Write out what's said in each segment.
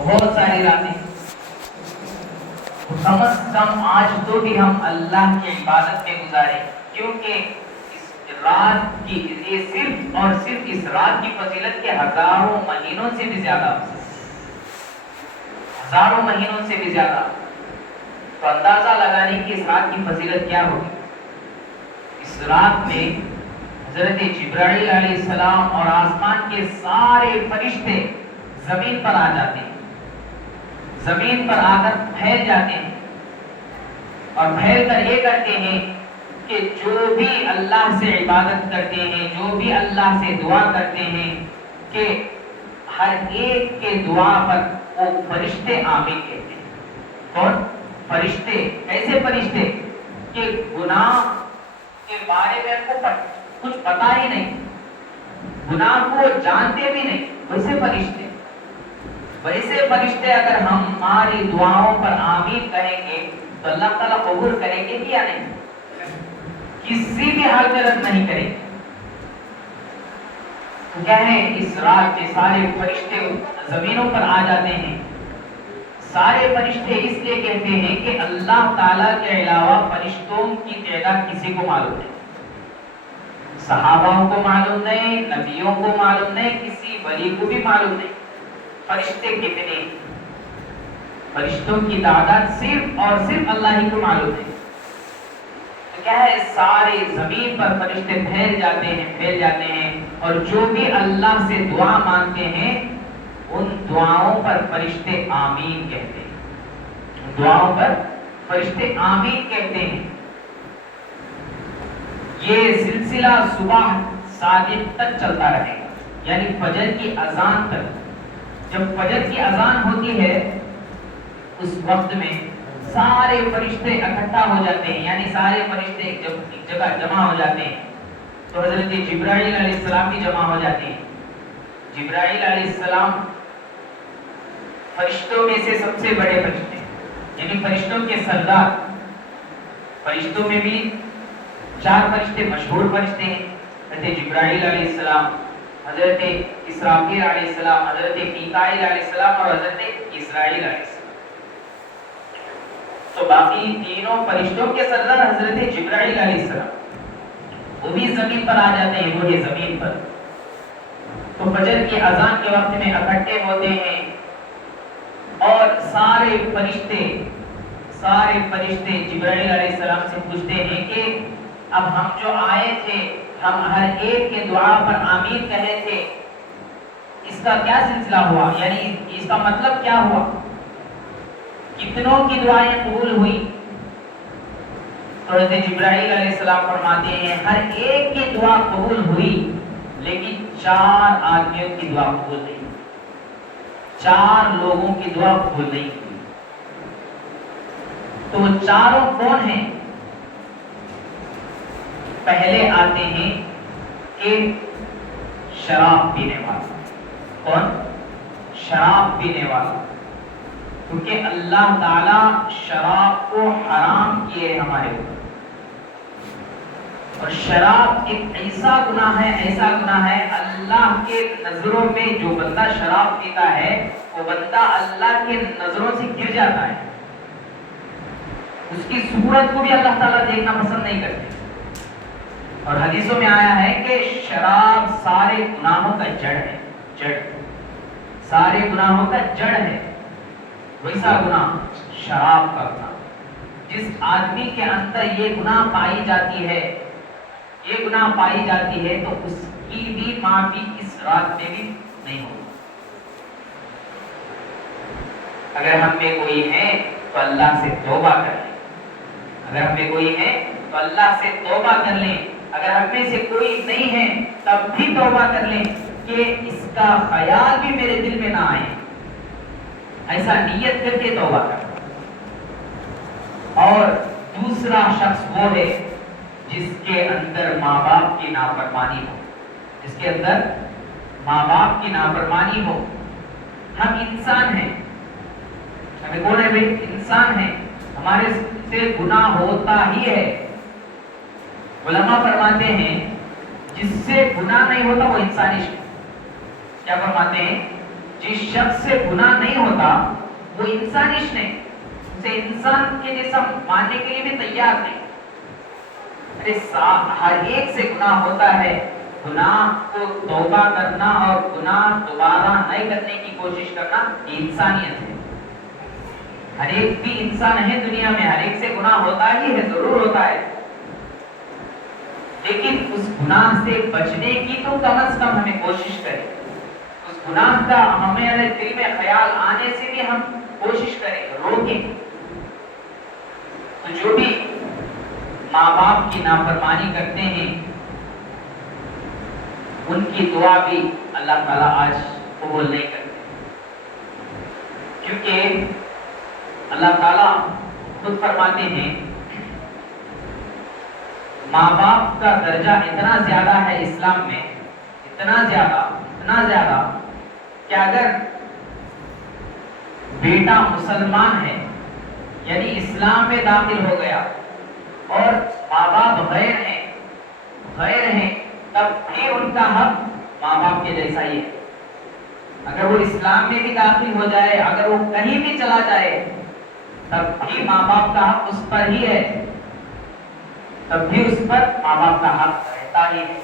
بہت ساری راتیں، کم از کم آج تو بھی ہم اللہ کی عبادت میں گزارے، کیونکہ اس رات کی، یہ صرف اور صرف اس رات کی فضیلت کے ہزاروں مہینوں سے بھی زیادہ، ہزاروں مہینوں سے بھی زیادہ۔ تو اندازہ لگانے کی اس رات کی فضیلت کیا ہوگی۔ اس رات میں حضرت جبرائیل علیہ السلام اور آسمان کے سارے فرشتے زمین پر آ جاتے ہیں، زمین پر آ کر پھیل جاتے ہیں، اور پھیل کر یہ کرتے ہیں کہ جو بھی اللہ سے عبادت کرتے ہیں، جو بھی اللہ سے دعا کرتے ہیں، کہ ہر ایک کے دعا پر وہ فرشتے آمین کہتے ہیں۔ کون؟ فرشتے۔ ایسے فرشتے کہ گناہ کے بارے میں ان کو کچھ پتا ہی نہیں، گناہ کو جانتے بھی نہیں، ویسے فرشتے، ویسے فرشتے اگر ہماری دعاؤں پر آمین کہیں گے تو اللہ تعالیٰ قبول کریں گے یا نہیں؟ کسی بھی حال میں رد نہیں کریں گے۔ تو کیا ہے، اس رات کے سارے فرشتے زمینوں پر آ جاتے ہیں۔ سارے فرشتے اس لیے کہتے ہیں کہ اللہ تعالیٰ کے علاوہ فرشتوں کی تعداد کسی کو معلوم نہیں، صحابہ کو معلوم نہیں، نبیوں کو معلوم نہیں، کسی ولی کو بھی معلوم نہیں فرشتے کتنے، فرشتوں کی تعداد صرف اور صرف اللہ ہی کو معلوم ہے۔ تو کیا ہے، سارے زمین پر فرشتے پھیل جاتے ہیں، اور جو بھی اللہ سے دعا مانگتے ہیں ان دعاؤں پر فرشتے آمین کہتے ہیں، ان دعاؤں پر فرشتے آمین کہتے ہیں۔ یہ سلسلہ صبح صادق تک چلتا رہے گا، یعنی فجر کی اذان تک۔ جب فجر کی اذان ہوتی ہے اس وقت میں سارے فرشتے اکٹھا ہو جاتے ہیں، یعنی سارے فرشتے جب ایک جگہ جمع ہو جاتے ہیں تو حضرت جبرائیل علیہ السلام بھی جمع ہو جاتے ہیں۔ جبرائیل علیہ السلام فرشتوں میں سے سب سے بڑے فرشتے، یعنی فرشتوں کے سردار۔ فرشتوں میں بھی 4 فرشتے مشہور فرشتے ہیں، حضرت جبرائیل علیہ السلام، حضرت اسرافیل علیہ السلام، حضرت میکائیل علیہ السلام اور حضرت اسرائیل علیہ السلام۔ تو باقی تینوں فرشتوں کے سردار حضرت جبرائیل علیہ السلام، وہ بھی زمین پر آ جاتے ہیں، وہ یہ زمین پر۔ تو فجر کی اذان کے وقت میں اکٹھے ہوتے ہیں، اور سارے فرشتے جبرائیل علیہ السلام سے پوچھتے ہیں کہ اب ہم جو آئے تھے، ہم ہر ایک کے دعا پر آمین کہے تھے، اس کا کیا سلسلہ ہوا، یعنی اس کا مطلب کیا ہوا، کتنوں کی دعائیں قبول ہوئی؟ تو حضرت جبرائیل علیہ السلام فرماتے ہیں ہر ایک کی دعا قبول ہوئی، لیکن 4 آدمیوں کی دعا قبول نہیں، 4 لوگوں کی دعا قبول نہیں ہوئی۔ تو وہ چاروں کون ہیں؟ پہلے آتے ہیں ایک شراب پینے والا۔ کون؟ شراب پینے والا، کیونکہ اللہ تعالی شراب کو حرام کیے ہمارے اوپر، اور شراب ایک ایسا گناہ ہے اللہ کے نظروں میں جو بندہ شراب پیتا ہے وہ بندہ اللہ کے نظروں سے گر جاتا ہے، اس کی صورت کو بھی اللہ تعالیٰ دیکھنا پسند نہیں کرتے۔ اور حدیثوں میں آیا ہے کہ شراب سارے گناہوں کا جڑ ہے، سارے گناہوں کا جڑ ہے۔ ویسا گناہ شراب کا گناہ، جس آدمی کے اندر یہ گناہ پائی جاتی ہے تو اس کی بھی معافی اس رات میں بھی نہیں ہوگی۔ اگر ہم میں کوئی ہے تو اللہ سے توبہ کر لیں، اگر ہم میں کوئی ہے تو اللہ سے توبہ کر لیں، اگر ہم میں سے کوئی نہیں ہے تب بھی توبہ کر لیں کہ اس کا خیال بھی میرے دل میں نہ آئے، ایسا نیت کر کے توبہ کر۔ اور دوسرا شخص وہ ہے جس کے اندر ماں باپ کی نافرمانی ہو، جس کے اندر ماں باپ کی نافرمانی ہو۔ ہم انسان ہیں، ہمیں کون ہے بھائی؟ انسان ہیں، ہمارے سے گناہ ہوتا ہی ہے۔ علماء فرماتے ہیں جس سے گناہ نہیں ہوتا وہ انسانی شخص، کیا فرماتے ہیں؟ جس شخص سے گناہ نہیں ہوتا وہ انسان ہی نہیں، اسے انسان کے جیسا ماننے کے لیے بھی تیار نہیں۔ ارے ہر ایک سے گناہ ہوتا ہے، گناہ کو توبہ کرنا اور گناہ دوبارہ نہیں کرنے کی کوشش کرنا یہ انسانیت ہے۔ ہر ایک بھی انسان ہے دنیا میں، ہر ایک سے گناہ ہوتا ہی ہے، ضرور ہوتا ہے، لیکن اس گناہ سے بچنے کی تو کم از کم ہمیں کوشش کریں، اس گناہ کا ہمارے دل میں خیال آنے سے بھی ہم کوشش کریں، روکیں۔ تو جو بھی ماں باپ کی نافرمانی کرتے ہیں ان کی دعا بھی اللہ تعالیٰ آج قبول نہیں کرتے، کیونکہ اللہ تعالیٰ خود فرماتے ہیں ماں باپ کا درجہ اتنا زیادہ ہے اسلام میں، اتنا زیادہ کہ اگر بیٹا مسلمان ہے یعنی اسلام میں داخل ہو گیا اور ماں باپ غیر ہیں تب بھی ان کا حق ماں باپ کے جیسا ہی ہے۔ اگر وہ اسلام میں بھی داخل ہو جائے، اگر وہ کہیں بھی چلا جائے، تب بھی ماں باپ کا حق اس پر ہی ہے، تب بھی اس پر ماں باپ کا حق رہتا ہی ہے۔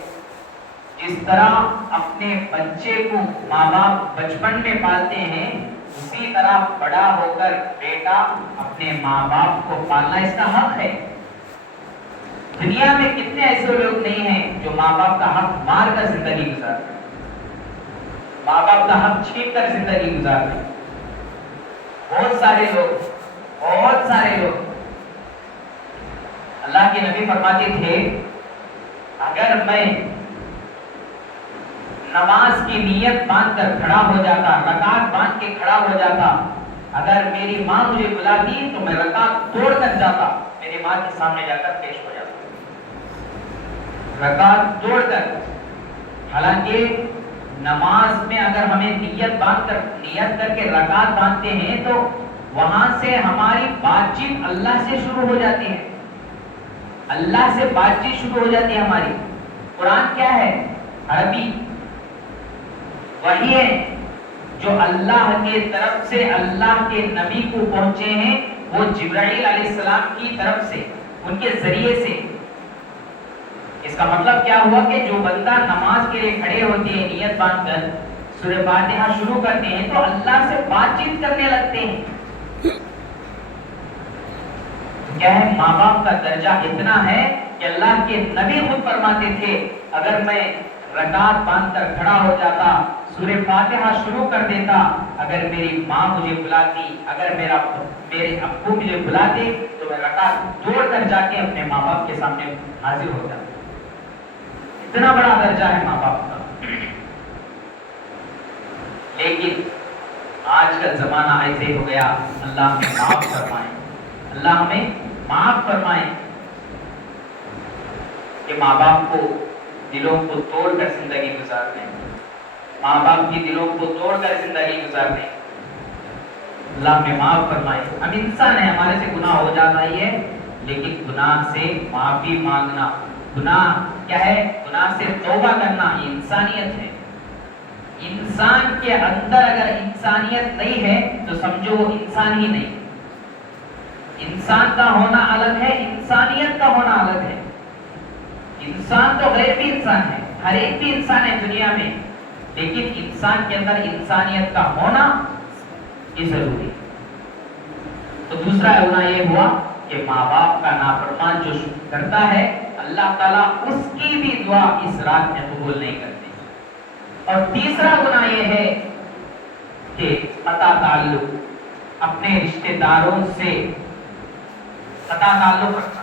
جس طرح اپنے بچے کو ماں باپ بچپن میں پالتے ہیں، اسی طرح بڑا ہو کر بیٹا اپنے ماں باپ کو پالنا اس کا حق ہے۔ دنیا میں کتنے ایسے لوگ نہیں ہیں جو ماں باپ کا حق مار کر زندگی گزارتے ہیں، ماں باپ کا حق چھین کر زندگی گزارتے ہیں۔ بہت سارے لوگ اللہ کے نبی فرماتے تھے اگر میں نماز کی نیت باندھ کر کھڑا ہو جاتا، رکعت باندھ کے کھڑا ہو جاتا، اگر میری ماں مجھے بلاتی تو میں رکعت توڑ کر جاتا، میری ماں کے سامنے جا کر پیش ہو جاتا، رکعت توڑ کر۔ حالانکہ نماز میں اگر ہمیں نیت کر کے رکعت باندھتے ہیں تو وہاں سے ہماری بات چیت اللہ سے شروع ہو جاتی ہے، اللہ سے بات چیت شروع ہو جاتی ہے ہماری۔ قرآن کیا ہے؟ عربی وحی ہے جو اللہ کے طرف سے اللہ کے نبی کو پہنچے ہیں، وہ جبرائیل علیہ السلام کی طرف سے، ان کے ذریعے سے۔ اس کا مطلب کیا ہوا کہ جو بندہ نماز کے لیے کھڑے ہوتے ہیں نیت باندھ کر سورہ فاتحہ شروع کرتے ہیں تو اللہ سے بات چیت کرنے لگتے ہیں۔ کیا ہے؟ ماں باپ کا درجہ اتنا ہے کہ اللہ کے نبی خود فرماتے تھے اگر میں رکعت باندھ کر کھڑا ہو جاتا، سورہ فاتحہ شروع کر دیتا، اگر میری ماں مجھے بلاتی، اگر میرے ابو مجھے بلاتے تو میں رکعت توڑ کر جا کے اپنے ماں باپ کے سامنے حاضر ہو جاتا۔ اتنا بڑا درجہ ہے ماں باپ کا۔ لیکن آج کا زمانہ ایسے ہو گیا، اللہ ہمیں معاف فرمائے، اللہ ہمیں معاف فرمائے کہ ماں باپ کو دلوں کو توڑ کر زندگی گزارتے ہیں، ماں باپ کی دلوں کو توڑ کر زندگی گزارتے ہیں۔ اللہ ہمیں معاف فرمائے۔ ہم انسان ہیں، ہمارے سے گناہ ہو جاتا ہی ہے، لیکن گناہ سے معافی مانگنا، گناہ کیا ہے؟ گناہ سے توبہ کرنا، یہ انسانیت ہے۔ انسان کے اندر اگر انسانیت نہیں ہے تو سمجھو وہ انسان ہی نہیں۔ انسان کا ہونا الگ ہے، انسانیت کا ہونا الگ ہے۔ انسان تو غیر بھی انسان ہے، ہر ایک بھی انسان ہے دنیا میں، لیکن انسان کے اندر انسانیت کا ہونا یہ ضروری ہے۔ تو دوسرا گناہ یہ ہوا کہ ماں باپ کا نافرمان جو کرتا ہے اللہ تعالیٰ اس کی بھی دعا اس رات میں قبول نہیں کرتے۔ اور تیسرا گناہ یہ ہے کہ قطع تعلق، اپنے رشتہ داروں سے قطع تعلق رکھنا،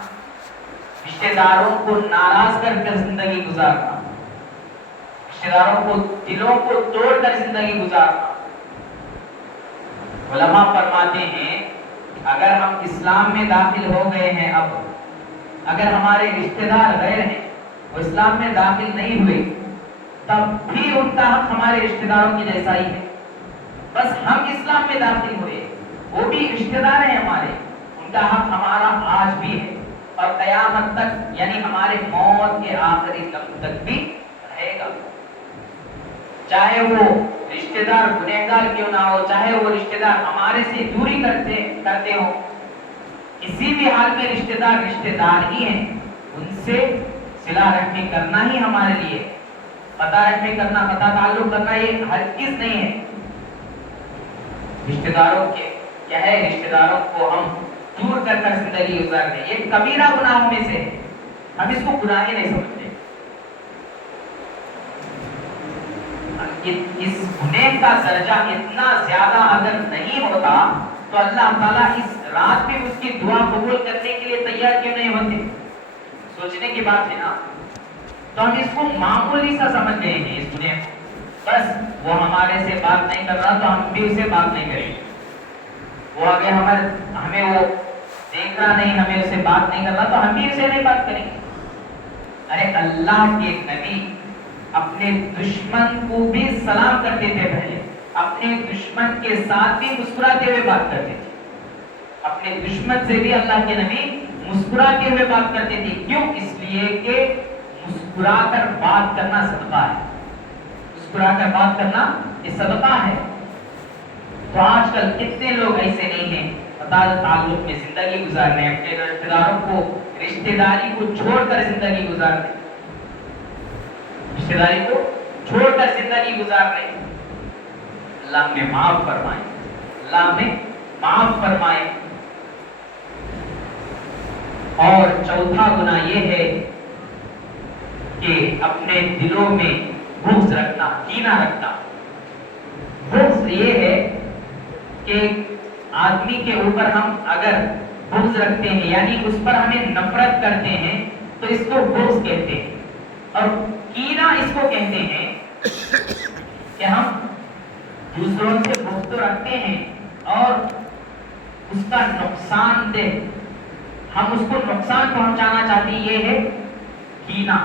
رشتہ داروں کو ناراض کر کر زندگی گزارنا، رشتہ داروں کو دلوں کو توڑ کر زندگی گزارنا۔ علماء فرماتے ہیں اگر ہم اسلام میں داخل ہو گئے ہیں، اب اگر ہمارے رشتہ دار غیر ہیں، وہ اسلام میں داخل نہیں ہوئے، تب بھی ان کا حق ہمارے رشتہ داروں کی جیسا ہی ہے۔ بس ہم اسلام میں داخل ہوئے، وہ بھی رشتہ دار ہیں ہمارے، ان کا حق ہمارا آج بھی ہے اور قیامت تک، یعنی ہمارے موت کے آخری دم تک بھی رہے گا۔ چاہے وہ رشتہ دار گنہگار کیوں نہ ہو، چاہے وہ رشتہ دار ہمارے سے دوری کرتے ہو، کسی بھی حال میں رشتہ دار ہی ہیں، ان سے صلہ رحمی کرنا ہی ہمارے لیے، پتہ رحمی کرنا، پتہ تعلق کرنا یہ ہرگز نہیں ہے۔ رشتہ داروں کے کیا ہے، رشتہ داروں کو ہم دور کر کر زندگی گزارتے ہیں، یہ کبیرہ گناہوں میں سے ہے، ہم اس کو گناہ ہی نہیں سمجھتے۔ اس گناہ کا درجہ اتنا زیادہ اگر نہیں ہوتا تو اللہ تعالیٰ اس رات میں اس کی دعا قبول کرنے کے لیے تیار کیوں نہیں ہوتے؟ سوچنے کی بات ہے نا۔ تو ہم اس کو معمولی سا سمجھ گئے ہیں، اس گناہ کو، بس وہ ہمارے سے بات نہیں کر رہا تو ہم بھی اسے بات نہیں کریں گے، وہ اگر ہمیں وہ دیکھ رہا نہیں، ہمیں اسے بات نہیں کر رہا تو ہم بھی اسے نہیں بات کریں گے۔ ارے اللہ کے نبی اپنے دشمن کو بھی سلام کرتے تھے، پہلے اپنے دشمن کے ساتھ بھی مسکراتے ہوئے بات کرتے تھے، اپنے دشمن سے بھی اللہ کے نبی مسکراتے ہوئے بات کرتے تھے۔ کیوں؟ اس لیے کہ مسکرا کر بات کرنا صدقہ ہے، مسکرا کر بات کرنا یہ صدقہ ہے۔ تو آج کل کتنے لوگ ایسے نہیں ہیں تعلق میں زندگی گزار رہے ہیں، اپنے رشتہ داروں کو، رشتہ داری کو چھوڑ کر زندگی گزار رہے ہیں، رشتہ داری کو چھوڑ کر زندگی گزار رہے ہیں۔ اللہ ہمیں معاف فرمائے، اللہ ہمیں معاف فرمائے۔ اور چوتھا گناہ یہ ہے کہ اپنے دلوں میں بغض رکھنا، کینہ رکھنا۔ بغض یہ ہے کہ آدمی کے اوپر ہم اگر بغض رکھتے ہیں، یعنی اس پر ہمیں نفرت کرتے ہیں، تو اس کو بغض کہتے ہیں۔ اور کینہ اس کو کہتے ہیں کہ ہم دوسروں سے بغض تو رکھتے ہیں اور اس کا نقصان دہ، ہم اس کو نقصان پہنچانا چاہتے ہیں، یہ ہے کینہ۔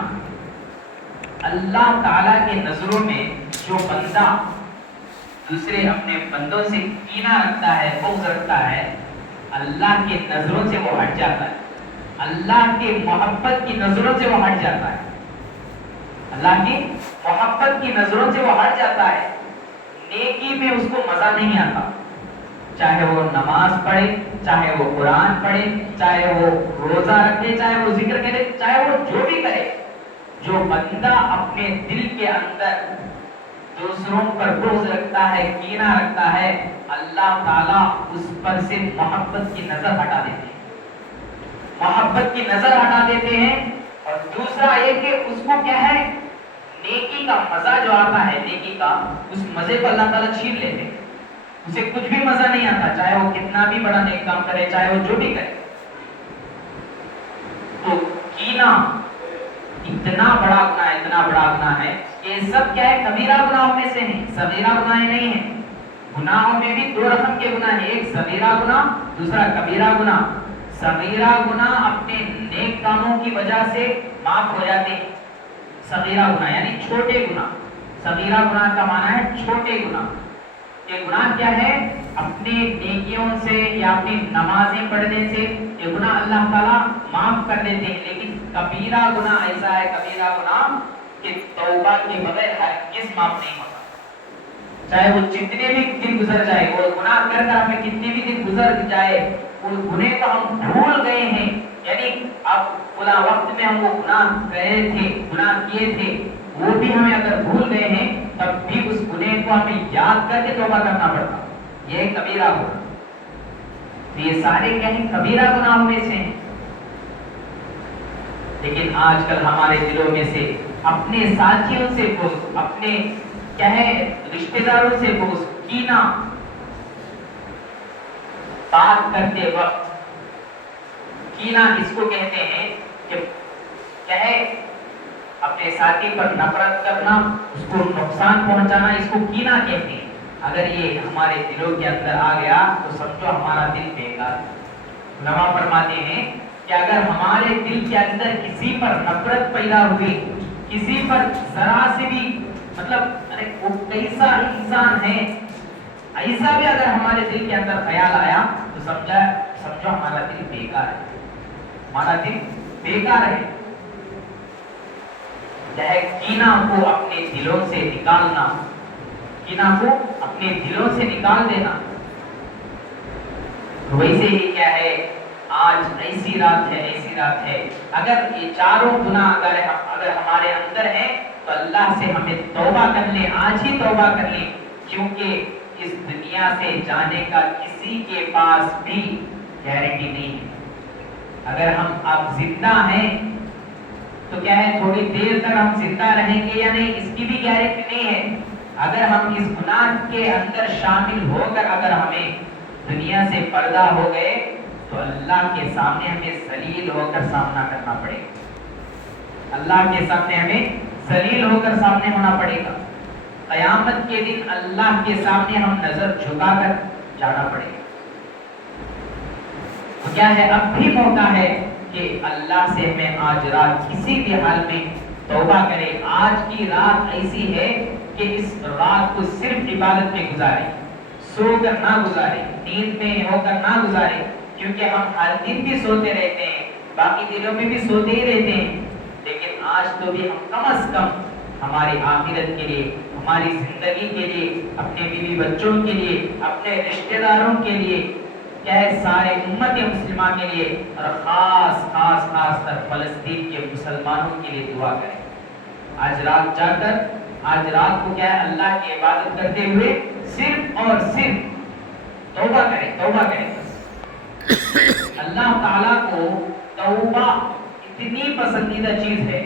اللہ تعالیٰ کے نظروں میں جو بندہ دوسرے اپنے بندوں سے کینہ رکھتا ہے، بغض رکھتا ہے، اللہ کے نظروں سے وہ ہٹ جاتا ہے، اللہ کے محبت کی نظروں سے وہ ہٹ جاتا ہے، اللہ کی محبت کی نظروں سے وہ ہٹ جاتا ہے۔ نیکی میں اس کو مزہ نہیں آتا، چاہے وہ نماز پڑھے، چاہے وہ قرآن پڑھے، چاہے وہ روزہ رکھے، چاہے وہ ذکر کرے، چاہے وہ جو بھی کرے۔ جو بندہ اپنے دل کے اندر دوسروں پر بغض رکھتا ہے، کینہ رکھتا ہے، اللہ تعالیٰ اس پر سے محبت کی نظر ہٹا دیتے ہیں، محبت کی نظر ہٹا دیتے ہیں۔ اور دوسرا یہ کہ اس کو کیا ہے، نیکی کا مزہ جو آتا ہے، نیکی کا اس مزے کو اللہ تعالیٰ چھین لیتے ہیں، اسے کچھ بھی مزہ نہیں آتا، چاہے وہ کتنا بھی بڑا نیک کام کرے، چاہے وہ جو بھی کرے۔ تو کینہ اتنا بڑا گناہ، اتنا بڑا گناہ ہے کہ یہ سب کیا ہے، کبیرہ گناہوں میں سے ہیں، صغیرہ گناہ نہیں ہیں۔ گناہوں میں بھی دو رقم کے گناہ ہیں، ایک صغیرہ گناہ، دوسرا کبیرہ گناہ۔ صغیرہ گناہ اپنے نیک کاموں کی وجہ سے معاف ہو جاتے ہیں، صغیرہ گناہ یعنی چھوٹے گناہ۔ صغیرہ گناہ کا معنی ہے چھوٹے گناہ۔ یہ گناہ کیا ہے، اپنے نیکیوں سے یا اپنی نمازیں پڑھنے سے یہ گناہ اللہ تعالیٰ معاف کر دیتے ہیں۔ لیکن کبیرہ گناہ ایسا ہے، کبیرہ گناہ کہ توبہ کے بغیر ہرگز معاف نہیں ہوتا، چاہے وہ جتنے بھی دن گزر جائے، وہ گناہ کر کر ہمیں کتنے بھی دن گزر جائے، وہ گناہ کو ہم بھول گئے ہیں، یعنی اب فلاں وقت میں ہم وہ گناہ کرے تھے، گناہ کیے تھے، وہ بھی ہمیں اگر بھول گئے ہیں تب بھی اس گناہ کو ہمیں یاد کر کے توبہ کرنا پڑتا، یہ کبیرہ گناہ۔ تو یہ سارے کیا ہیں، کبیرہ گناہوں میں سے ہیں۔ لیکن آج کل ہمارے دلوں میں سے اپنے ساتھیوں سے بغض، اپنے کیا ہے رشتہ داروں سے بغض، کینہ، بات کرتے وقت کینہ اس کو کہتے ہیں کہ کیا ہے، اپنے ساتھی پر نفرت کرنا، اس کو نقصان پہنچانا، اس کو کینہ کہتے ہیں۔ اگر یہ ہمارے دلوں کے اندر آ گیا تو سمجھو ہمارا دل بیکار ہے۔ علماء فرماتے ہیں کہ اگر ہمارے دل کے اندر کسی پر نفرت پیدا ہوئی، کسی پر ذرا سے بھی مطلب ارے وہ کیسا انسان ہے، ایسا بھی اگر ہمارے دل کے اندر خیال آیا تو سمجھو ہمارا دل بیکار ہے، ہمارا دل بیکار ہے۔ کینہ کو اپنے دلوں سے نکالنا، کینہ کو اپنے دلوں سے نکال دینا. ویسے ہی کیا ہے آج ایسی رات ہے اگر یہ چاروں گناہ اگر ہمارے اندر ہیں تو اللہ سے ہمیں توبہ کر لیں, آج ہی توبہ کر لیں, کیونکہ اس دنیا سے جانے کا کسی کے پاس بھی گارنٹی نہیں ہے. اگر ہم اب زندہ ہیں تو کیا ہے تھوڑی دیر تک ہم زندہ رہیں گے یا نہیں اس کی بھی گارنٹی نہیں ہے. اگر ہم اس گناہ کے اندر شامل ہو کر اگر ہمیں دنیا سے پردہ ہو گئے تو اللہ کے سامنے ہمیں ذلیل ہو کر سامنا کرنا پڑے گا. اللہ کے سامنے ہمیں ذلیل ہو کر سامنے ہونا پڑے گا. قیامت کے دن اللہ کے سامنے ہم نظر جھکا کر جانا پڑے گا. تو کیا ہے اب بھی موقع ہے کہ اللہ سے ہمیں آج رات کسی بھی حال میں توبہ کرے. آج کی رات ایسی ہے کہ اس رات کو صرف عبادت میں گزارے, سو کر نہ گزارے, نیند میں ہو کر نہ گزارے, کیونکہ ہم ہر دن بھی سوتے رہتے ہیں, باقی دنوں میں بھی سوتے ہی رہتے ہیں. لیکن آج تو بھی ہم کم از کم ہماری آخرت کے لیے, ہماری زندگی کے لیے, اپنے بیوی بچوں کے لیے, اپنے رشتہ داروں کے لیے, کیا ہے سارے امت مسلمہ کے لیے اور خاص کر فلسطین کے مسلمانوں کے لیے دعا کریں. آج رات جا کر آج رات کو کیا ہے اللہ کی عبادت کرتے ہوئے صرف اور صرف توبہ کریں. اللہ تعالیٰ کو توبہ اتنی پسندیدہ چیز ہے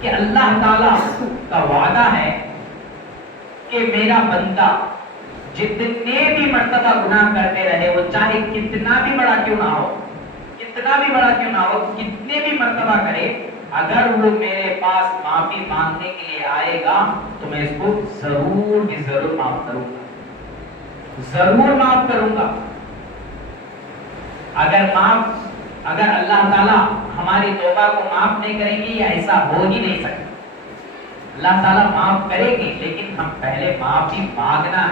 کہ اللہ تعالیٰ کا وعدہ ہے کہ میرا بندہ جتنے بھی مرتبہ گناہ کرتے رہے, وہ چاہے کتنا بھی بڑا کیوں نہ ہو, کتنے بھی مرتبہ کرے, اگر وہ میرے پاس معافی مانگنے کے لیے آئے گا تو میں اس کو ضرور معاف کروں گا. اگر اللہ تعالیٰ ہماری توبہ کو معاف نہیں کریں گے یہ ایسا ہو ہی نہیں سکتا. اللہ تعالیٰ معاف کریں گے لیکن ہم پہلے معافی مانگنا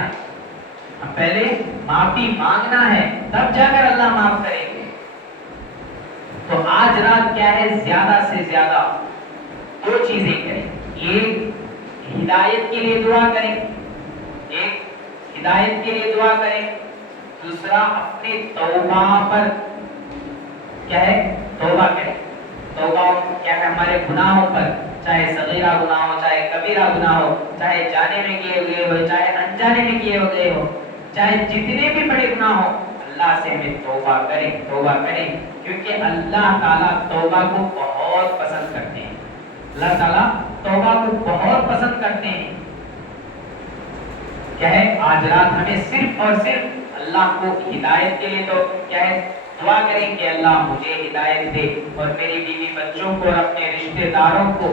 ہے, تب جا کر اللہ معاف کریں گے. تو آج رات کیا ہے زیادہ سے زیادہ دو چیزیں کریں. ایک ہدایت کے لیے دعا کریں, دوسرا اپنے توبہ پر کیا ہے توبہ کریں. توبہ کیا ہے ہمارے گناہوں پر, چاہے صغیرہ گناہ ہو, چاہے کبیرہ گناہ ہو, چاہے جانے میں کیے ہوئے ہو, چاہے انجانے میں کیے ہوئے ہو, چاہے جتنے بھی بڑے گناہ ہو, اللہ سے ہمیں توبہ کریں کیونکہ اللہ تعالیٰ توبہ کو بہت پسند کرتے ہیں. کیا ہے آج رات ہمیں صرف اور صرف اللہ کو ہدایت کے لیے تو کیا ہے دعا کریں کہ اللہ مجھے ہدایت دے اور میری بیوی بچوں کو اور اپنے رشتہ داروں کو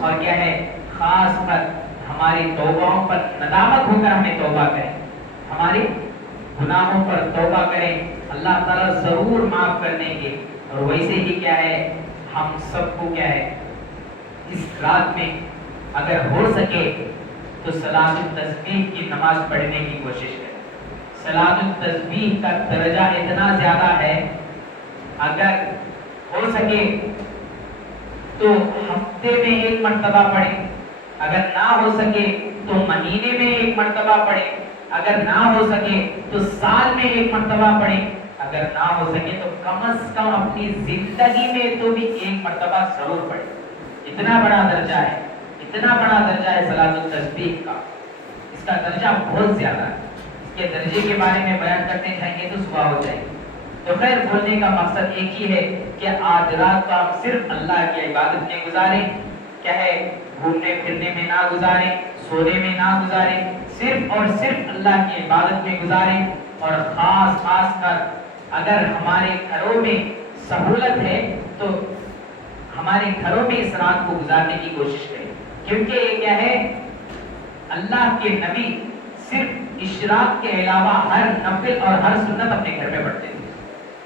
اور کیا ہے خاص کر ہماری توبہوں پر ندامت ہو کر ہمیں توبہ کریں, ہماری گناہوں پر توبہ کریں. اللہ تعالیٰ ضرور معاف کر دیں گے. اور ویسے ہی کیا ہے ہم سب کو کیا ہے اس رات میں اگر ہو سکے تو صلاۃ التسبیح کی نماز پڑھنے کی کوشش کریں. صلاۃ التسبیح کا درجہ اتنا زیادہ ہے, اگر ہو سکے تو ہفتے میں 1 مرتبہ پڑھیں, اگر نہ ہو سکے تو مہینے میں 1 مرتبہ پڑھیں, اگر نہ ہو سکے تو سال میں 1 مرتبہ پڑھیں, اگر نہ ہو سکے تو کم از کم اپنی زندگی میں تو بھی 1 مرتبہ ضرور پڑھیں. اتنا بڑا درجہ ہے صلاۃ التسبیح کا, اس کا درجہ بہت زیادہ ہے. اس کے درجے کے بارے میں بیان کرتے جائیں گے تو صبح ہو جائے گی. تو خیر بولنے کا مقصد ایک ہی ہے کہ آج رات کو ہم صرف اللہ کی عبادت میں گزاریں, کیا ہے گھومنے پھرنے میں نہ گزاریں, سونے میں نہ گزاریں, صرف اور صرف اللہ کی عبادت میں گزاریں. اور خاص کر اگر ہمارے گھروں میں سہولت ہے تو ہمارے گھروں میں اس رات کو گزارنے کی کوشش کریں, کیونکہ یہ کیا ہے اللہ کے نبی صرف اشراق کے علاوہ ہر نفل اور ہر سنت اپنے گھر میں پڑھتے تھے.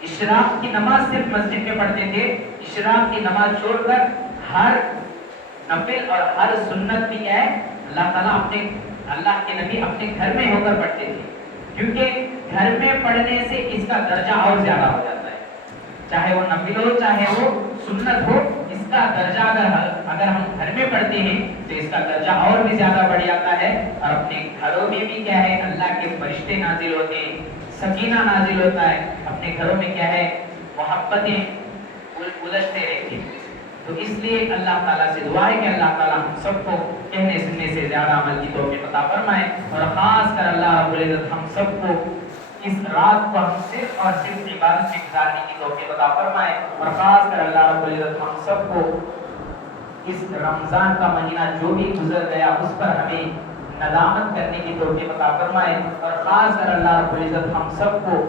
اشراق کی نماز صرف مسجد میں پڑھتے تھے, اشراق کی نماز چھوڑ کر ہر نفل اور ہر سنت بھی کیا ہے اللہ کے نبی اپنے گھر میں ہو کر پڑھتے تھے, کیونکہ گھر میں پڑھنے سے اس کا درجہ اور زیادہ ہو جاتا ہے. چاہے وہ نفل ہو چاہے وہ سنت ہو, اس کا درجہ اگر ہم گھر میں پڑھتے ہیں تو اس کا درجہ اور بھی زیادہ بڑھ جاتا ہے. اور اپنے گھروں میں بھی کیا ہے اللہ کے فرشتے نازل ہوتے ہیں, سکینہ نازل ہوتا ہے, اپنے گھروں میں کیا ہے محبتیں الجھتے رہتی ہیں. تو اس لیے اللہ تعالیٰ سے دعا ہے کہ اللہ تعالیٰ ہم سب کو کہنے سننے سے زیادہ عمل کی توفیق عطا فرمائے, اور خاص کر اللہ رب العزت ہم سب کو اس رات کو ہم صرف اور صرف عبادت میں گزارنے کی توفیق عطا فرمائے, اور خاص کر اللہ رب العزت ہم سب کو اس رمضان کا مہینہ جو بھی گزر گیا اس پر ہمیں ندامت کرنے کی توفیق عطا فرمائے, اور خاص کر اللہ رب العزت ہم سب کو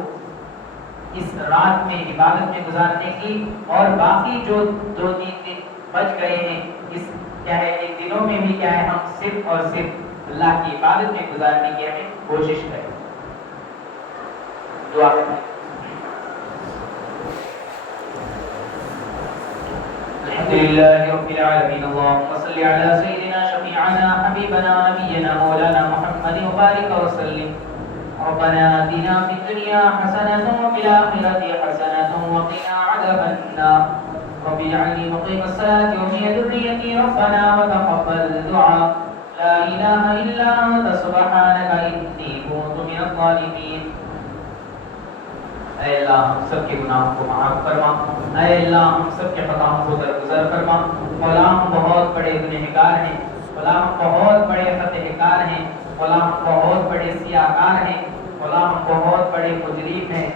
اس رات میں عبادت میں گزارنے کی, اور باقی جو 2-3 دن بچ گئے ہیں اس کیا ہے ان دنوں میں بھی کیا ہے ہم صرف اور صرف اللہ کی عبادت میں گزارنے کی ہمیں کوشش کریں. دعا کریں. الحمدللہ رب العالمین, اللہم صلی علی سیدنا شفیعنا حبیبنا نبینا مولانا محمد وبارک وسلم. ربنا آتنا في الدنيا حسنة وفي الآخرة حسنة وقنا عذاب النار. رب اجعلني مقيم الصلاة ومن ذريتي ربنا وتقبل دعاء. لا إله إلا أنت سبحانك إني كنت من الظالمين. اے اللہ ہم سب کے گناہوں کو معاف فرما, اے اللہ ہم سب کے خطاؤں کو درگزر فرما. مولا ہم بہت بڑے گنہگار ہیں, مولا ہم بہت بڑے خطۂ کار ہیں, مولا ہم بہت بڑے سیاہکار ہیں, مولا ہم بہت بڑے مجرم ہیں.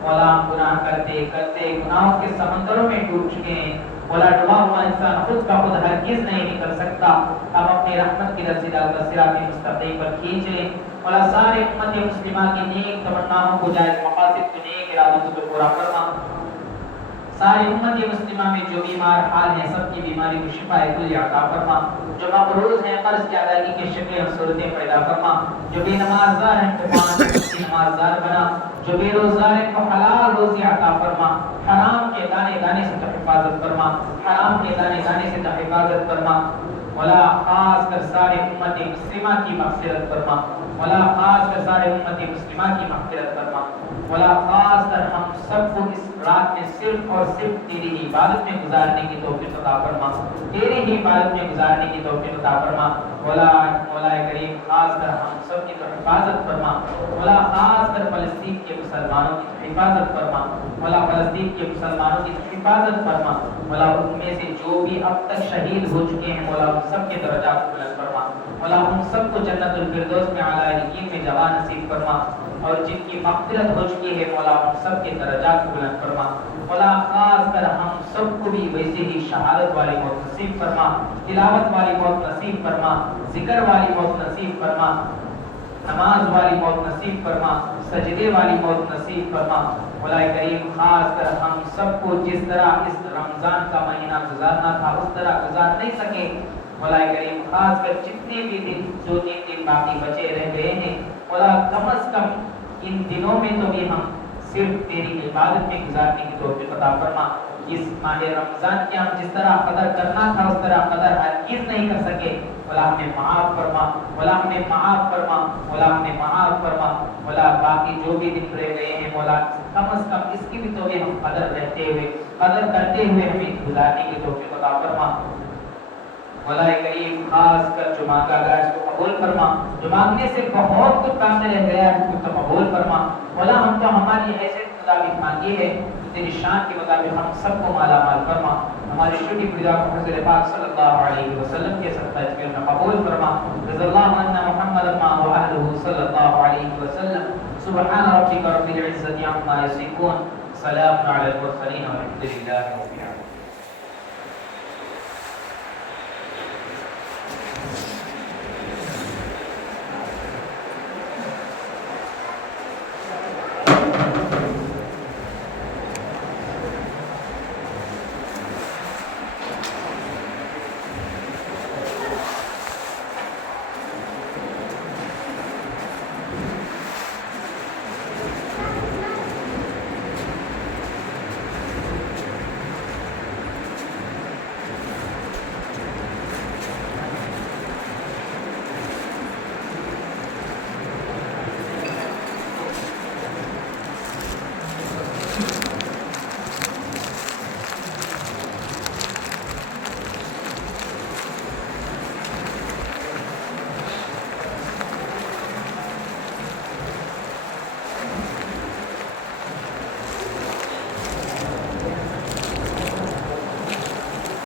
مولا ہم گناہ کرتے کرتے گناہوں کے سمندروں میں ڈوب چکے ہیں. مولا ڈوبا ہوا انسان خود کا خود ہرگز نہیں نکل سکتا. اب اپنی رحمت کی رسی ڈال کر صراط مستقیم پر کھینچ لیں. مولا سارے امت مسلمہ کی نیک تمناؤں کو, جائز مقاصد کو, نیک ارادوں کو پورا فرما. ساری امت مسلمہ میں جو بیمار حال ہیں سب کی بیماری کو شفا کل عطا فرما. جو مقروض ہیں قرض کی ادائیگی کی شکلیں اور صورتیں پیدا فرما. جو بے نمازدار ہیں قرآن کی نمازدار بنا. جو بے روزگار ہیں کو حلال روزی عطا فرما. حرام کے دانے دانے سے حفاظت فرما. حرام کے دانے دانے سے حفاظت فرما. مولا خاص کر سارے امت مسلمہ کی مغفرت فرما. مولا خاص کر سارے امت مسلمہ کی مغفرت فرما. مولا خاص کر ہم سب کو اس رات میں صرف اور صرف تیری ہی عبادت میں گزارنے کی توفیق عطا فرما. تیری ہی عبادت میں گزارنے کی توفیق عطا فرما. مولا کریم خاص کر ہم سب کی تو حفاظت فرما. مولا خاص کر فلسطین کے مسلمانوں کی حفاظت فرما. مولا فلسطین کے مسلمانوں کی حفاظت فرما. مولا ان میں سے جو بھی اب تک شہید ہو چکے ہیں مولا ان سب کے درجات کو بلند فرما. مولا ہم سب کو جنت الفردوس میں اعلیٰ علیین میں جگہ نصیب فرما. اور جن کی مغفرت ہو چکی ہے مولا ہم سب کے درجات کو بلند فرما. مولا خاص کر ہم سب کو بھی ویسے ہی شہادت والی موت نصیب فرما, تلاوت والی موت نصیب فرما, ذکر والی موت نصیب فرما, نماز والی موت نصیب فرما, سجدے والی موت نصیب فرما. مولا کریم خاص کر ہم سب کو جس طرح اس رمضان کا مہینہ گزارنا تھا اس طرح گزار نہیں سکے. مولا کریم خاص کر جتنے بھی دن 2-3 دن باقی بچے رہ گئے ہیں مولا کم از کم ان دنوں میں تو بھی ہم صرف تیری عبادت میں گزارنے کی توفیق عطا فرما. اس ماہ رمضان کی ہم جس طرح قدر کرنا تھا اس طرح قدر ہرگز نہیں کر سکے. مولا ہمیں معاف فرما. مولا ہمیں معاف فرما. مولا ہمیں معاف فرما. مولا باقی جو بھی دن رہ گئے ہیں مولا کم از کم اس کی بھی تو بھی ہم قدر رہتے ہوئے قدر کرتے ہوئے ہمیں گزارنے کی توفیق عطا فرما. مولا کریم خاص کر جو مانگا گیا اس کو قبول فرما. جو مانگنے سے بہت کچھ کام رہ گیا ہے اس کو قبول فرما. مولا ہم تو ہماری حیثیت کے مطابق مانگی ہے, تیری شان کے مطابق ہم سب کو مالا مال فرما. ہماری چھوٹی پڑا کو حضرت پاک صلی اللہ علیہ وسلم کے صدقہ اجمل میں قبول فرما. رضی اللہ عنہ محمد و اہلہ صلی اللہ علیہ وسلم. سبحان ربک رب العزت عما یصفون, سلام علی المرسلین والحمد للہ رب العالمین.